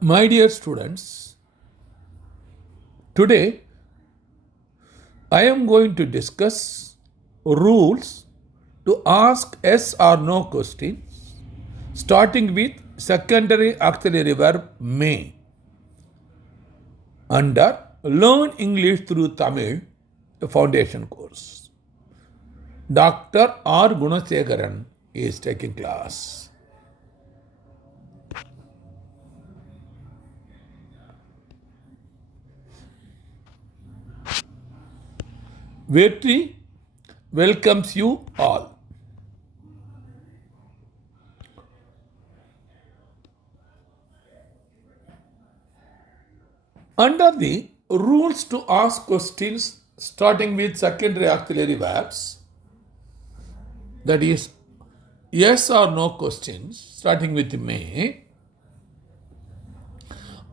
My dear students, today I am going to discuss rules to ask yes or no questions, starting with secondary auxiliary verb may under Learn English through Tamil, the foundation course. Dr.R.G is taking class. Vetri welcomes you all. Under the rules to ask questions starting with secondary auxiliary verbs, that is yes or no questions starting with may,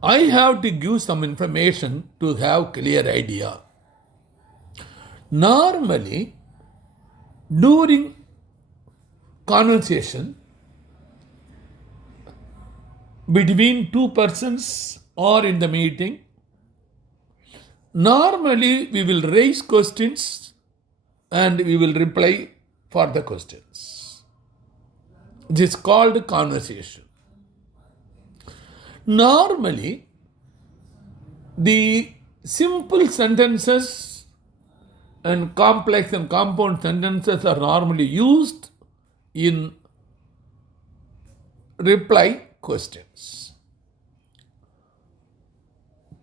I have to give some information to have clear idea. Normally, during conversation between two persons or in the meeting, normally we will raise questions and we will reply for the questions. It is called conversation. Normally, the simple sentences and complex and compound sentences are normally used in reply questions.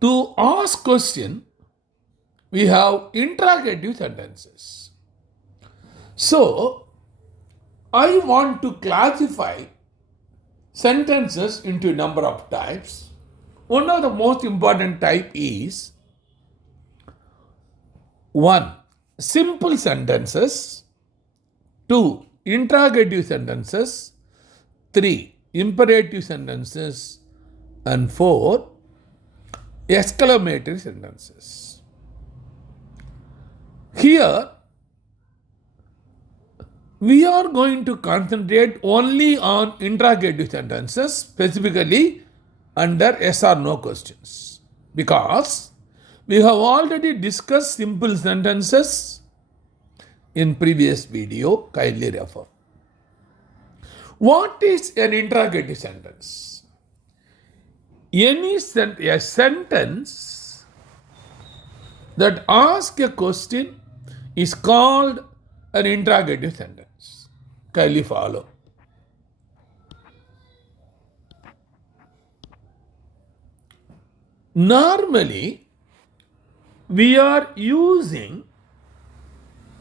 To ask question, we have interrogative sentences. So, I want to classify sentences into a number of types. One of the most important type is 1. Simple sentences. 2. Interrogative sentences. 3. Imperative sentences. And 4. Exclamatory sentences. Here, we are going to concentrate only on interrogative sentences, specifically under yes or no questions, because we have already discussed simple sentences in previous video. Kindly refer. What is an interrogative sentence? A sentence that asks a question is called an interrogative sentence. Kindly follow. Normally, we are using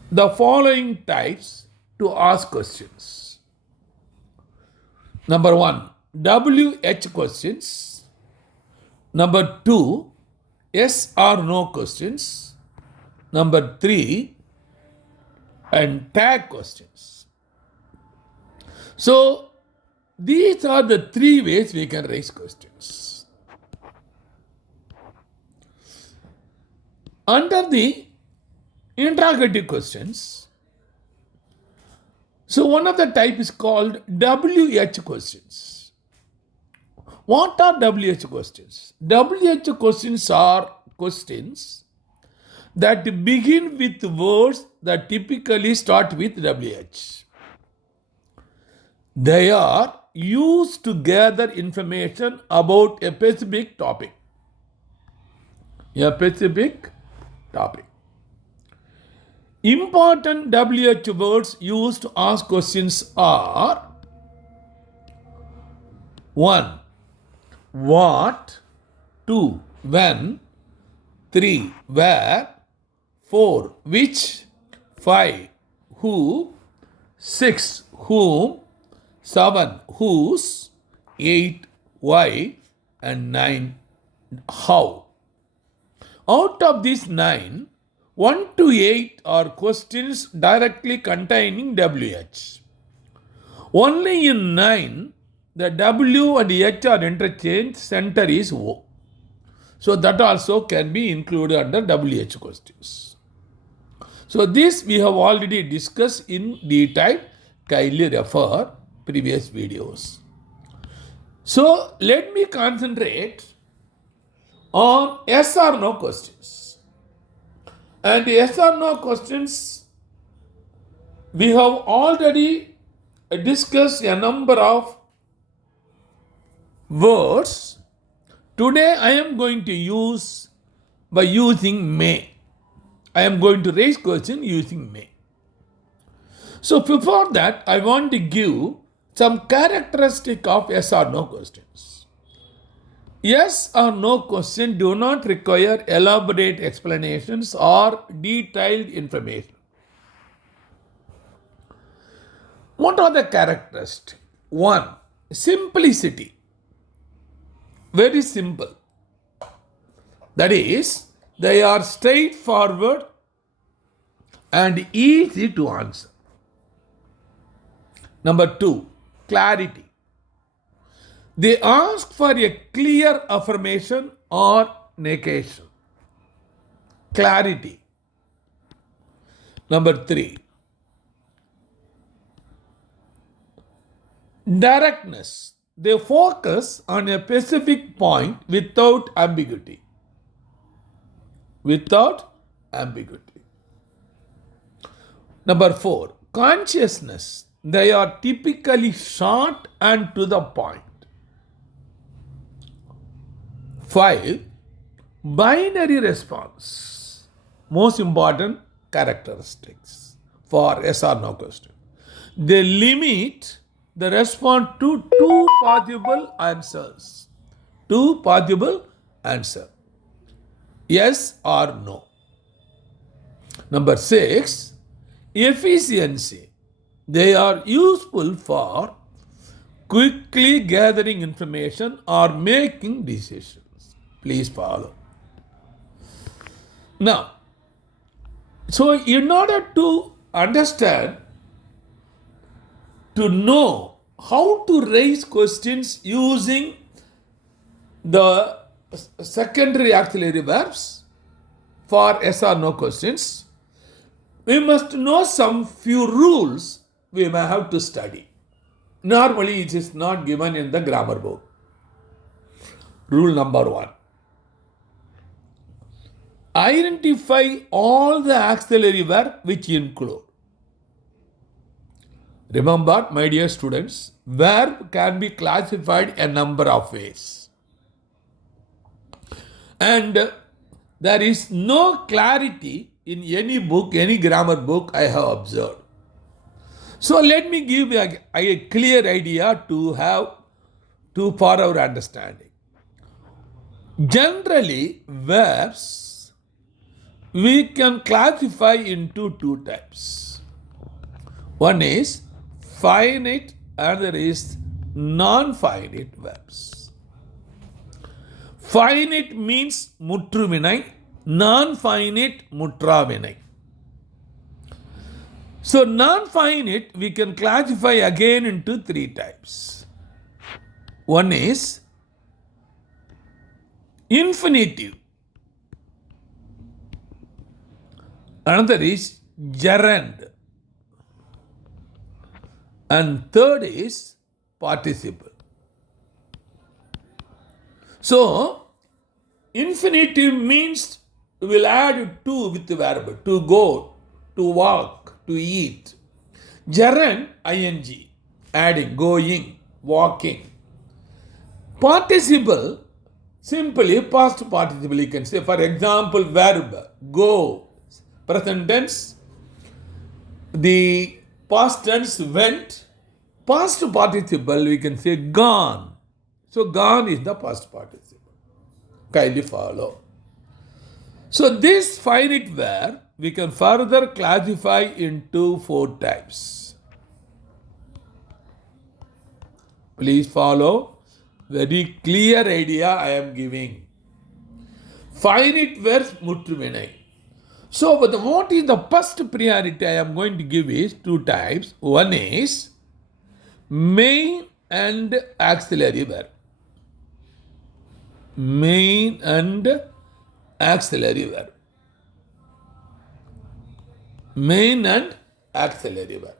the following types to ask questions. Number 1, WH questions. Number 2, yes or no questions. Number 3, and tag questions. So, these are the 3 ways we can raise questions. Under the interrogative questions, so one of the type is called WH questions. What are WH questions? WH questions are questions that begin with words that typically start with WH. They are used to gather information about a specific topic. Important WH words used to ask questions are 1. What. 2. When. 3. Where. 4. Which. 5. Who. 6. Whom. 7. Whose. 8. Why. And 9. How. Out of these 9, 1 to 8 are questions directly containing WH. Only in 9, the W and H are interchanged, center is O. So that also can be included under WH questions. So this we have already discussed in detail. Kindly refer previous videos. So let me concentrate on yes or no questions. And yes or no questions, we have already discussed a number of words. Today I am going to use by using may. I am going to raise question using may. So before that, I want to give some characteristic of yes or no questions. Yes or no question do not require elaborate explanations or detailed information. What are the characteristics? One, simplicity. Very simple. That is, they are straightforward and easy to answer. Number two, clarity. They ask for a clear affirmation or negation. Clarity. Number three, directness. They focus on a specific point without ambiguity. Without ambiguity. Number four, consciousness. They are typically short and to the point. 5. Binary response. Most important characteristics for yes or no question. They limit the response to two possible answers. Two possible answers. Yes or no. Number 6. Efficiency. They are useful for quickly gathering information or making decisions. Please follow. Now, so in order to understand, to know how to raise questions using the secondary auxiliary verbs for yes or no questions, we must know some few rules we may have to study. Normally, it is not given in the grammar book. Rule number 1. Identify all the auxiliary verbs which include. Remember, my dear students, verb can be classified a number of ways. And there is no clarity in any book, any grammar book I have observed. So let me give a clear idea for our understanding. Generally, verbs we can classify into two types. One is finite, other is non-finite verbs. Finite means mutruvinai, non-finite mutravinai. So non-finite we can classify again into three types. One is infinitive. Another is gerund. And third is participle. So, infinitive means we will add to with the verb. To go, to walk, to eat. Gerund, ing. Adding, going, walking. Participle, simply past participle you can say. For example, verb, go. Present tense, the past tense went, past participle we can say gone. So gone is the past participle. Kindly follow. So this finite verb we can further classify into four types. Please follow. Very clear idea I am giving. Finite verbs mutruvinai. So, what is the first priority I am going to give is two types. One is main and auxiliary verb. Main and auxiliary verb. Main and auxiliary verb.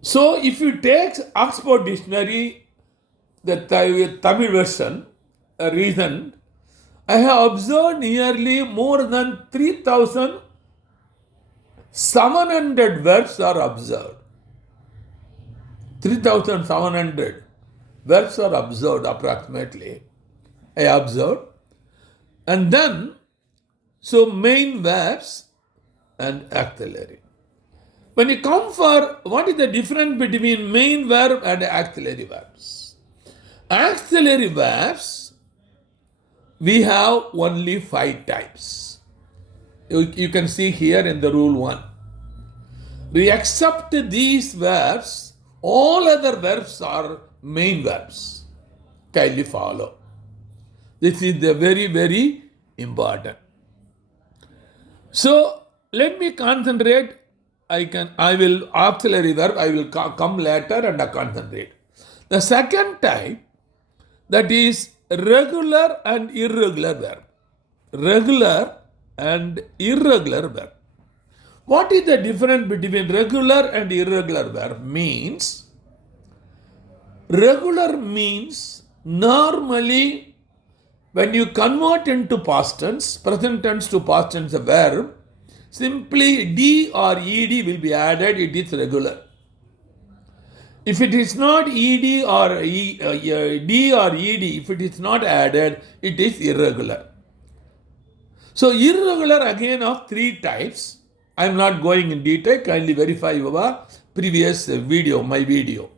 So, if you take Oxford Dictionary, the Tamil version, a reason, I have observed nearly more than 3,700 verbs are observed. 3,700 verbs are observed approximately. I observed. And then, so main verbs and auxiliary. When you come for what is the difference between main verb and auxiliary verbs? Auxiliary verbs, we have only 5 types. You can see here in the rule 1. We accept these verbs, all other verbs are main verbs. Kindly follow. This is the very, very important. So let me concentrate. I will auxiliary verb, I will come later and concentrate. The second type, that is regular and irregular verb. Regular and irregular verb. What is the difference between regular and irregular verb? Means, regular means normally when you convert into past tense, present tense to past tense a verb, simply D or ED will be added, it is regular. If it is not ED or D or ED, if it is not added, it is irregular. So irregular again of 3 types. I am not going in detail, kindly verify our previous video, my video.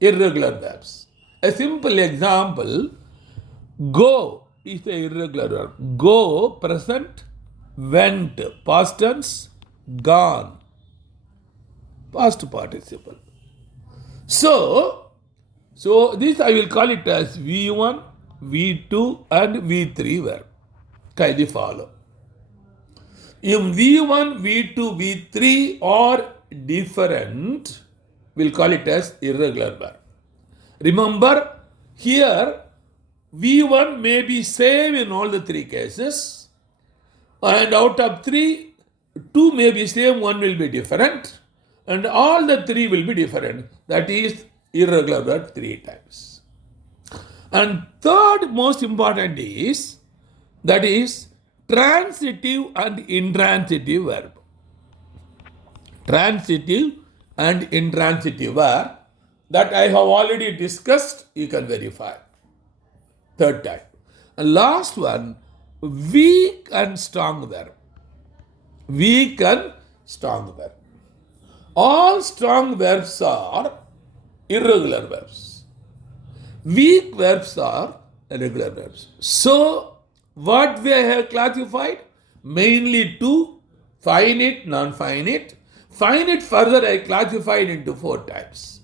Irregular verbs. A simple example, go is the irregular verb. Go, present, went, past tense, gone, past participle. So this I will call it as V1, V2 and V3 verb. Kindly follow. If V1, V2, V3 are different, we'll call it as irregular verb. Remember, here V1 may be same in all the 3 cases, and out of 3, 2 may be same, 1 will be different, and all the 3 will be different. That is irregular verb 3 times. And third most important is, that is transitive and intransitive verb. Transitive and intransitive verb that I have already discussed, you can verify. Third type. And last one, weak and strong verb. Weak and strong verb. All strong verbs are irregular verbs. Weak verbs are regular verbs. So, what we have classified? Mainly 2, finite, non-finite. Finite further I classified into 4 types.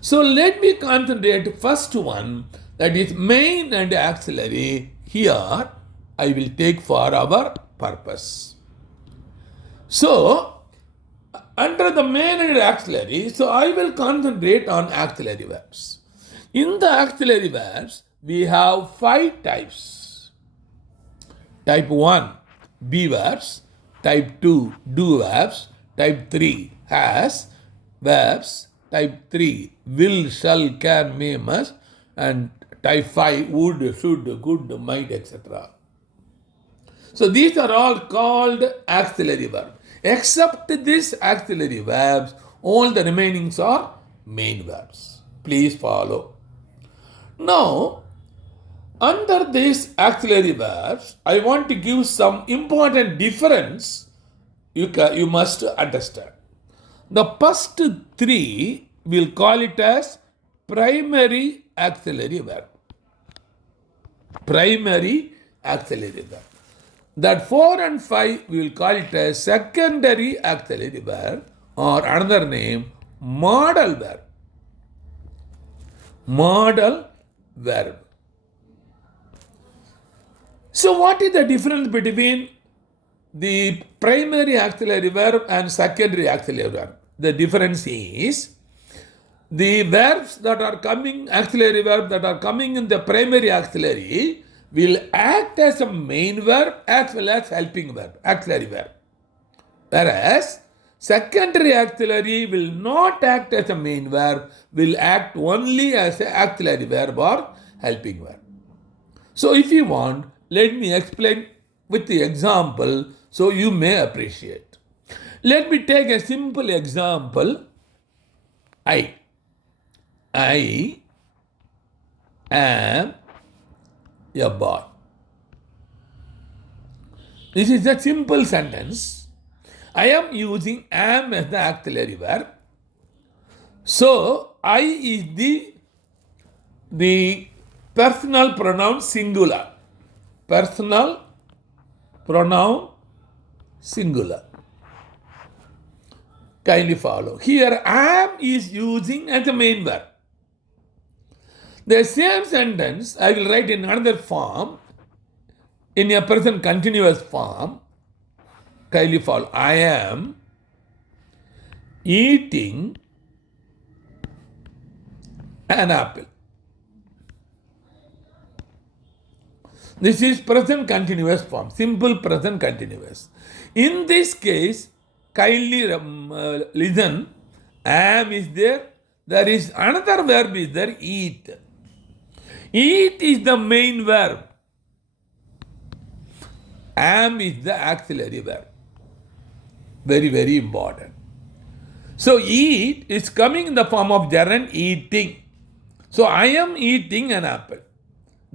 So let me concentrate first one, that is main and auxiliary. Here I will take for our purpose. So under the main and auxiliary, so I will concentrate on auxiliary verbs. In the auxiliary verbs, we have 5 types. Type 1, be verbs. Type 2, do verbs. Type 3, has verbs. Type 3, will, shall, can, may, must. And type 5, would, should, could, might, etc. So these are all called auxiliary verbs. Except these auxiliary verbs, all the remainings are main verbs. Please follow. Now, under these auxiliary verbs, I want to give some important difference you must understand. The first 3, we'll call it as primary auxiliary verb. Primary auxiliary verb. That 4 and 5, we will call it as secondary auxiliary verb, or another name, modal verb. Modal verb. So what is the difference between the primary auxiliary verb and secondary auxiliary verb? The difference is, the verbs that are coming, auxiliary verbs that are coming in the primary auxiliary will act as a main verb as well as helping verb, auxiliary verb. Whereas Secondary auxiliary will not act as a main verb, will act only as an auxiliary verb or helping verb. So if you want, let me explain with the example so you may appreciate. Let me take a simple example. I am a boy. This is a simple sentence. I am using am as the auxiliary verb. So I is the personal pronoun singular. Personal pronoun singular. Kindly follow. Here am is using as the main verb. The same sentence I will write in another form, in a present continuous form. Kindly follow. I am eating an apple. This is present continuous form, simple present continuous. In this case, kindly listen, am is there. There is another verb is there, eat. Eat is the main verb. Am is the auxiliary verb. Very, very important. So eat is coming in the form of gerund eating. So I am eating an apple.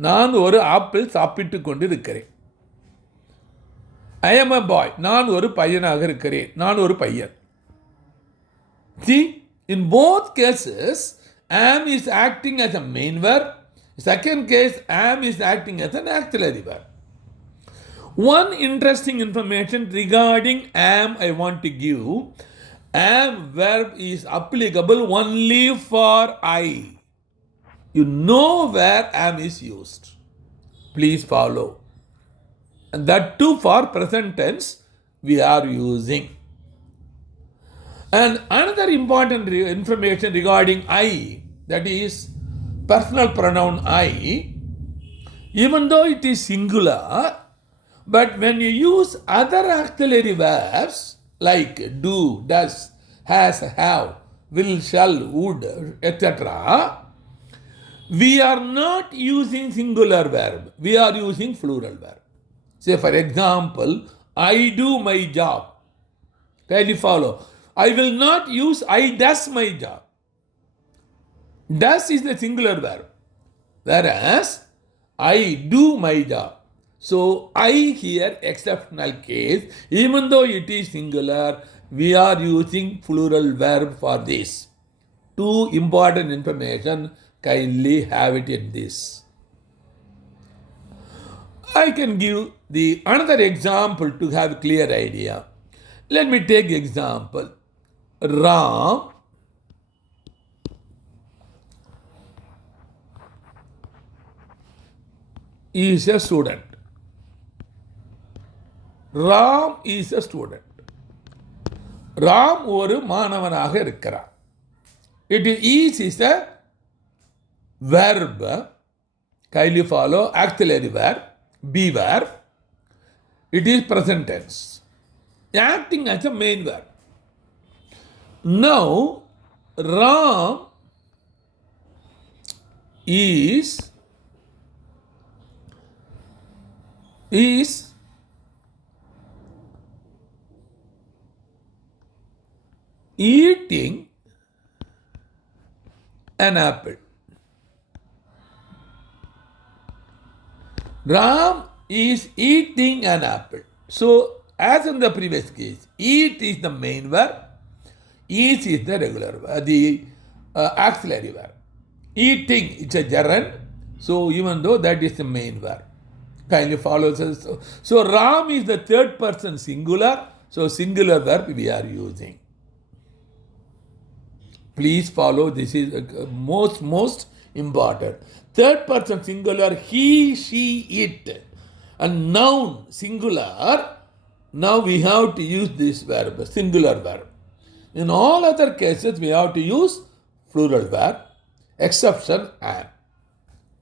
நான் ஒரு apple சாப்பிட்டு கொண்டு இருக்கிறேன். I am a boy. நான் ஒரு பையனாக இருக்கிறேன். நான் ஒரு பையன். See, in both cases, am is acting as a main verb. Second case, am is acting as an auxiliary verb. One interesting information regarding am I want to give. Am verb is applicable only for I. You know where am is used. Please follow. And that too for present tense we are using. And another important information regarding I, that is personal pronoun I, even though it is singular, but when you use other auxiliary verbs like do, does, has, have, will, shall, would, etc., we are not using singular verb. We are using plural verb. Say for example, I do my job. Kindly follow. I will not use I does my job. Does is the singular verb. Whereas I do my job. So I here exceptional case, even though it is singular, we are using plural verb for this. Two important information, kindly have it in this. I can give the another example to have clear idea. Let me take example. Ram is a student. Ram is a student. Ram ஒரு மாணவனாக இருக்கிறார். It is a verb. Kindly follow. Auxiliary verb. Be verb. It is present tense. Acting as a main verb. Now, Ram is eating an apple. Ram is eating an apple. So, as in the previous case, eat is the main verb, eat is the regular verb, the auxiliary verb. Eating is a gerund, so even though that is the main verb. Kindly follow. So, Ram is the third person singular, so singular verb we are using. Please follow, this is most important. Third person singular, he, she, it. And noun singular, now we have to use this verb, singular verb. In all other cases, we have to use plural verb, exception am.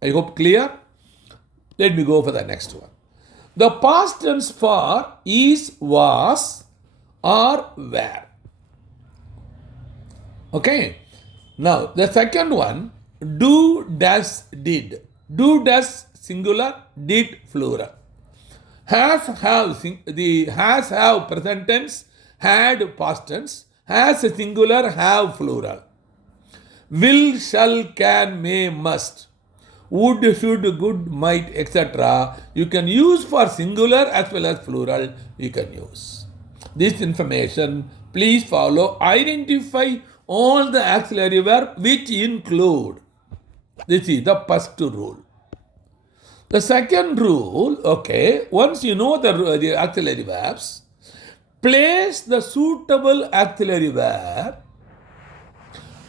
I hope clear? Let me go for the next one. The past tense for is, was, or were. Okay. Now, the second one, do, does, did. Do, does, singular, did, plural. Has, have, the has, have, present tense, had, past tense, has, singular, have, plural. Will, shall, can, may, must. Would, should, could, might, etc. You can use for singular as well as plural. You can use this information. Please follow. Identify all the auxiliary verb which include. This is the first rule. The second rule, okay, once you know the auxiliary verbs, place the suitable auxiliary verb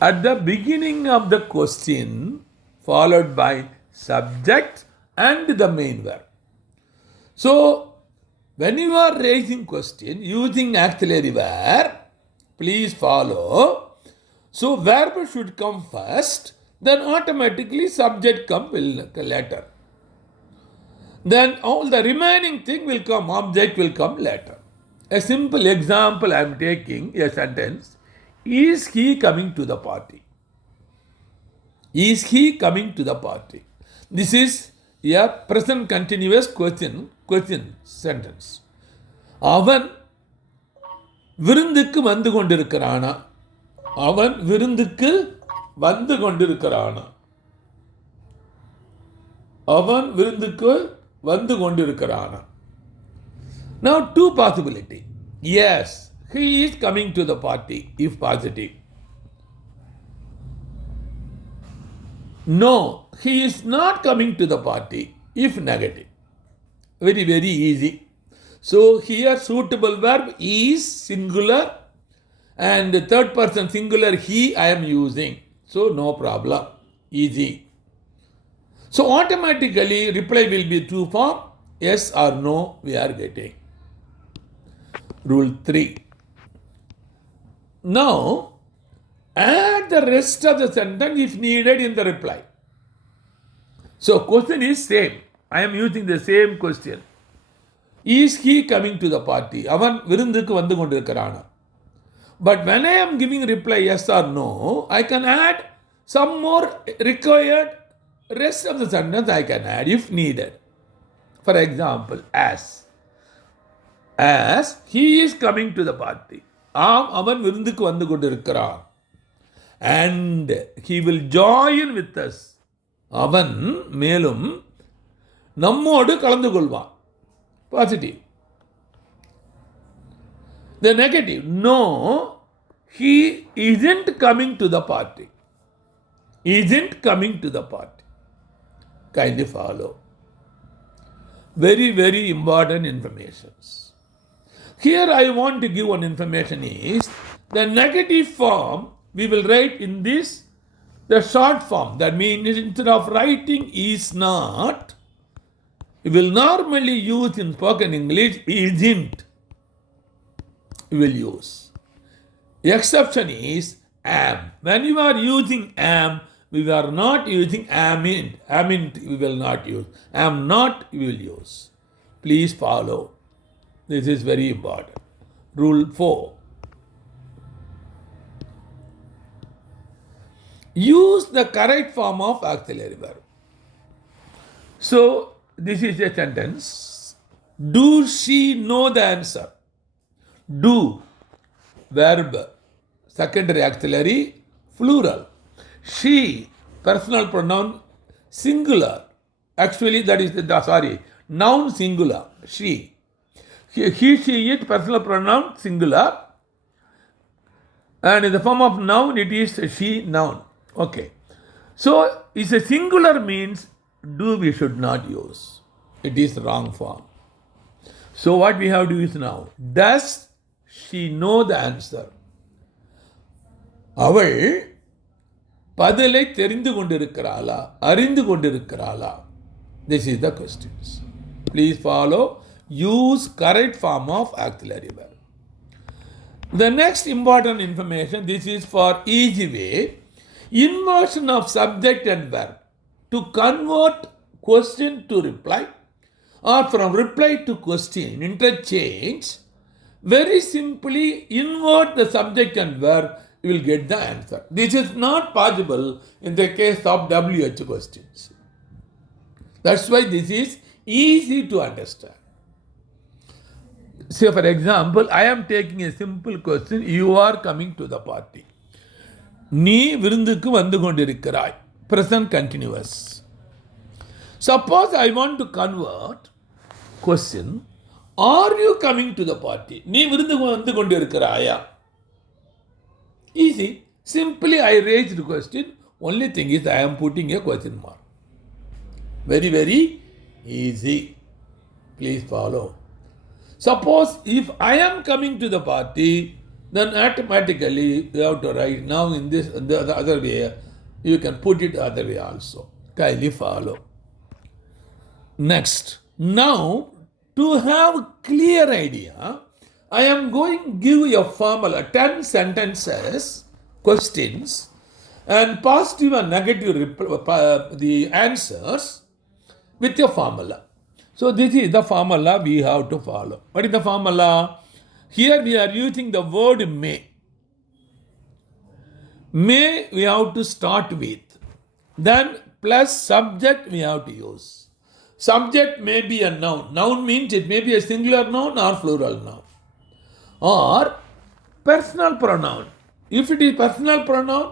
at the beginning of the question, followed by subject and the main verb. So, when you are raising question using auxiliary verb, please follow. So, verb should come first, then automatically subject come later. Then all the remaining thing will come, object will come later. A simple example I am taking a sentence. Is he coming to the party? Is he coming to the party? This is a present continuous question sentence. அவன் விருந்துக்கு வந்து கொண்டிருக்கிறானா? அவன் விருந்துக்கு வந்து கொண்டிருக்கிறானா? அவன் விருந்துக்கு வந்து கொண்டிருக்கிறானா? Now, two possibility. Yes, he is coming to the party if positive. No, he is not coming to the party if negative. Very, very easy. So, here suitable verb is singular and the third person singular he I am using. So, no problem. Easy. So, automatically reply will be true form. Yes or no we are getting. Rule 3. Now, add the rest of the sentence if needed in the reply. So, question is same. I am using the same question. Is he coming to the party? அவன் விருந்துக்கு வந்து கொண்டிருக்கிறானா? But when I am giving reply yes or no, I can add some more required rest of the sentence I can add if needed. For example, as he is coming to the party. அவன் விருந்துக்கு வந்து கொண்டிருக்கிறான். And he will join with us. அவன் மேலும் நம்மோடு கலந்து கொள்வான். Positive. The negative. No, he isn't coming to the party. Isn't coming to the party. Kindly follow. Very, very important informations. Here I want to give one information is the negative form we will write in this the short form. That means instead of writing is not, we will normally use in spoken English isn't. We will use. Exception is am. When you are using am, we are not using amint. Amint we will not use. Am not we will use. Please follow. This is very important. Rule 4. Use the correct form of auxiliary verb. So, this is a sentence. Do she know the answer? Do, verb, secondary auxiliary, plural. She, personal pronoun, singular. Actually, that is noun singular. She. He, she, it, personal pronoun, singular. And in the form of noun, it is she, noun. Okay. So, it's a singular means do we should not use. It is wrong form. So, what we have to use now? Does she know the answer? அவள் பதிலை தெரிந்து கொண்டிருக்கிறாளா? அறிந்து கொண்டிருக்கிறாளா? This is the questions. Please follow. Use correct form of auxiliary verb. The next important information, this is for easy way. Inversion of subject and verb. To convert question to reply or from reply to question, interchange, very simply invert the subject and verb, you will get the answer. This is not possible in the case of WH questions. That's why this is easy to understand. Say, for example, I am taking a simple question. You are coming to the party. நீ விருந்துக்கு வந்து கொண்டிருக்கிறாய். Present continuous. Suppose I want to convert question, are you coming to the party? நீ விருந்துக்கு வந்து கொண்டிருக்கிறாயா? Easy. Simply I raised the question. Only thing is I am putting a question mark. Very, very easy. Please follow. Suppose if I am coming to the party, then automatically you have to write now in this the other way. You can put it other way also. Kindly follow. Next, now to have clear idea, I am going to give you a formula, 10 sentences, questions, and positive and negative the answers with a formula. So this is the formula we have to follow. What is the formula? Here we are using the word may. May we have to start with. Then plus subject we have to use. Subject may be a noun. Noun means it may be a singular noun or plural noun. Or personal pronoun. If it is personal pronoun,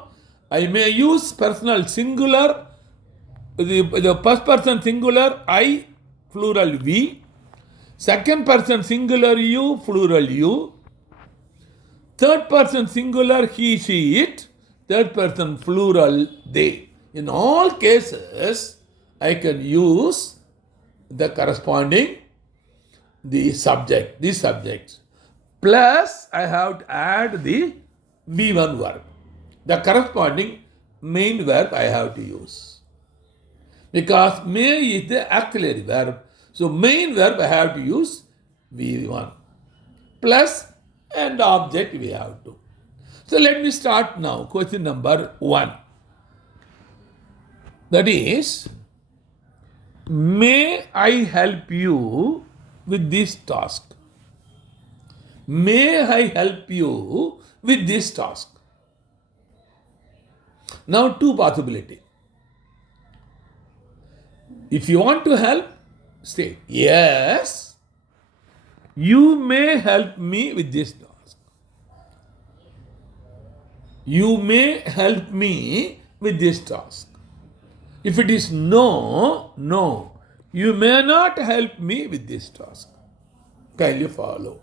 I may use personal singular, the first person singular, I, plural we. Second person singular you, plural you. Third person singular he, she, it. Third person plural they. In all cases, I can use the corresponding the subject. Plus, I have to add the V1 verb. The corresponding main verb I have to use. Because may is the auxiliary verb. So main verb I have to use V1. Plus and object we have to. So let me start now. Question number 1. That is, may I help you with this task? May I help you with this task? Now two possibilities. If you want to help, say, yes, you may help me with this task. You may help me with this task. If it is no, you may not help me with this task. Kindly follow.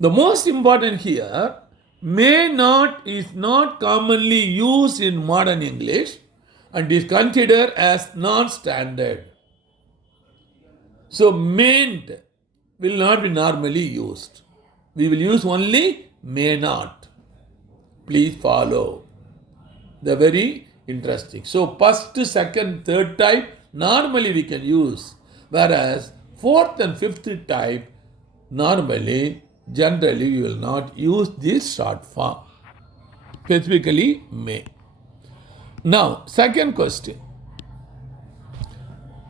The most important here, may not is not commonly used in modern English and is considered as non-standard. So mayn't will not be normally used. We will use only may not. Please follow. They're very interesting. So first, second, third type normally we can use, whereas fourth and fifth type generally we will not use this short form. Specifically may. Now, second question.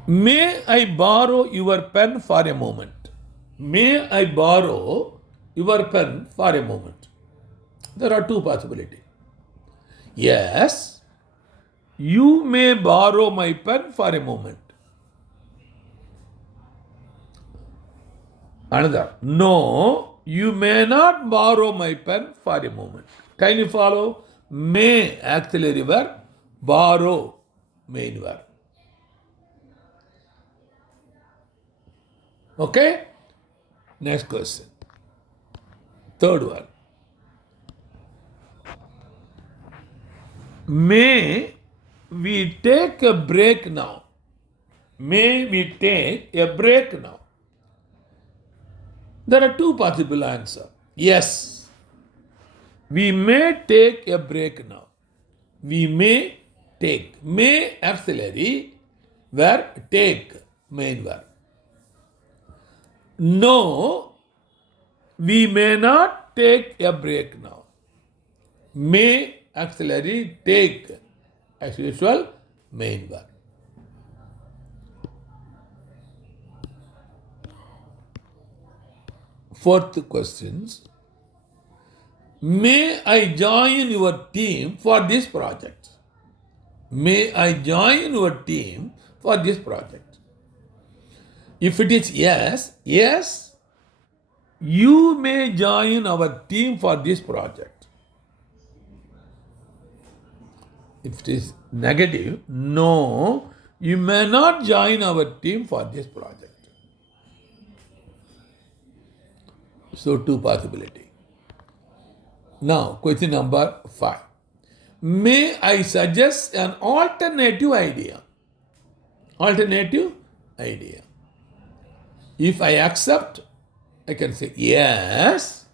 May I borrow your pen for a moment? May I borrow your pen for a moment? There are two possibilities. Yes, you may borrow my pen for a moment. Another, no, you may not borrow my pen for a moment. Can you follow? May, auxiliary verb, borrow, main verb. Okay? Next question. Third one. May we take a break now? May we take a break now? There are two possible answers. Yes, we may take a break now. We may take. May auxiliary verb, take main verb. No, we may not take a break now. May auxiliary take, as usual, main verb. Fourth questions. May I join your team for this project? May I join your team for this project? If it is yes, yes, you may join our team for this project. If it is negative, no, you may not join our team for this project. So, two possibility. Now, question number 5. May I suggest an alternative idea? Alternative idea. If I accept, I can say yes.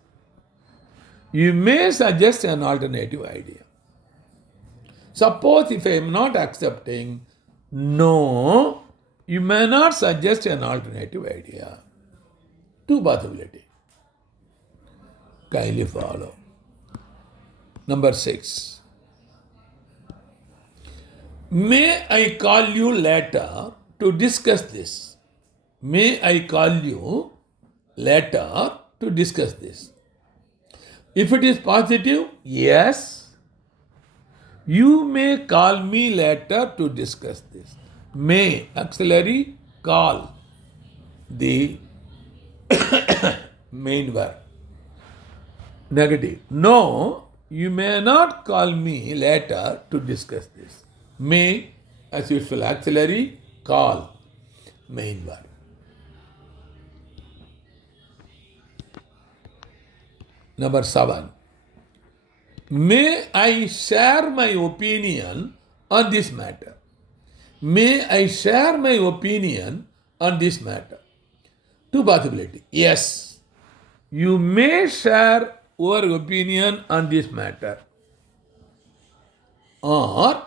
You may suggest an alternative idea. Suppose if I am not accepting, no, you may not suggest an alternative idea. Two possibility. Kindly follow. Number 6. May I call you later to discuss this? May I call you later to discuss this? If it is positive, yes, you may call me later to discuss this. May, auxiliary, call, the main verb. Negative. No, you may not call me later to discuss this. May, as usual, auxiliary, call, main verb. Number 7. May I share my opinion on this matter? May I share my opinion on this matter? Two possibilities. Yes, you may share your opinion on this matter. Or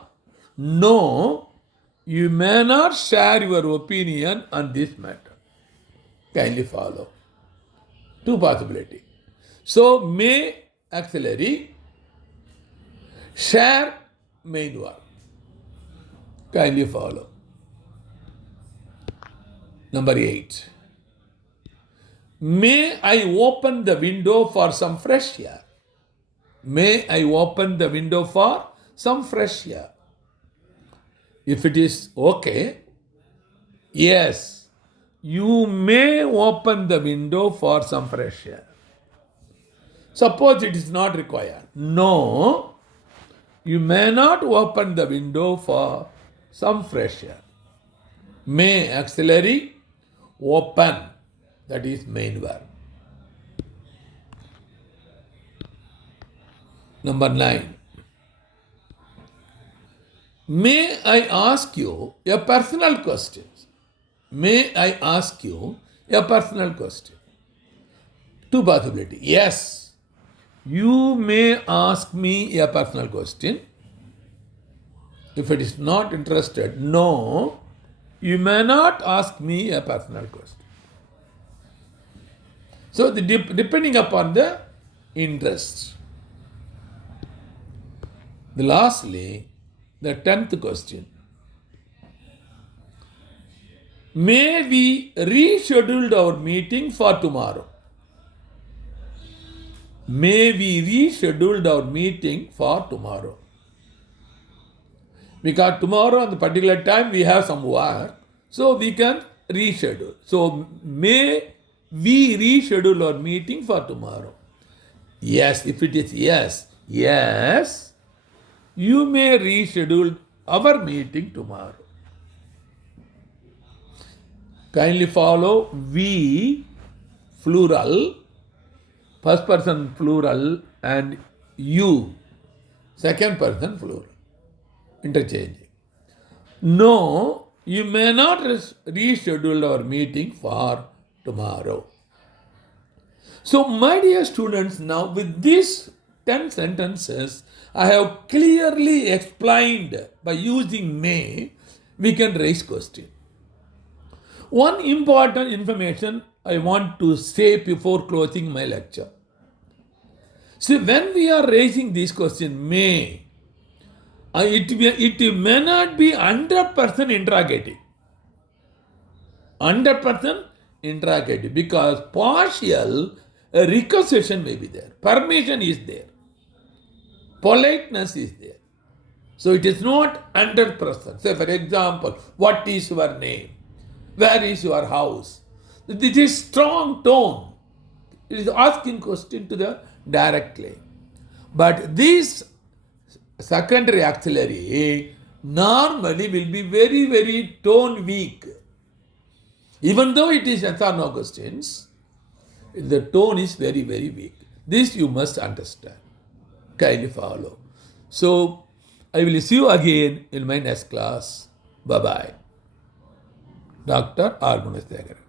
no, you may not share your opinion on this matter. Kindly follow. Two possibilities. So, may, auxiliary, share, main verb. Kindly follow. Number 8. May I open the window for some fresh air? May I open the window for some fresh air? If it is okay, yes, you may open the window for some fresh air. Suppose it is not required. No, you may not open the window for some fresh air. May, auxiliary, open, that is main verb. Number 9. May I ask you a personal question? May I ask you a personal question? Two possibilities. Yes, you may ask me a personal question. If it is not interested, no, you may not ask me a personal question. So, depending upon the interest. Lastly, the 10th question. May we reschedule our meeting for tomorrow? May we reschedule our meeting for tomorrow? Because tomorrow on the particular time we have some work, so we can reschedule. So, may we reschedule our meeting for tomorrow? Yes, if it is yes, yes, you may reschedule our meeting tomorrow. Kindly follow we, plural, first person plural, and you, second person plural, interchanging. No, you may not reschedule our meeting for tomorrow. So, my dear students, now with these 10 sentences, I have clearly explained by using may, we can raise question. One important information I want to say before closing my lecture. See, when we are raising this question, may, it may not be 100% interrogative. 100% interrogative, because partial requisition may be there. Permission is there. politeness is there. So it is not under pressure. Say, for example, what is your name? Where is your house? This is strong tone. It is asking question to the directly. But this secondary auxiliary normally will be very, very tone weak. Even though it is yes or no questions, the tone is very, very weak. This you must understand. Kindly follow. So, I will see you again in my next class. Bye bye. Dr.R.G.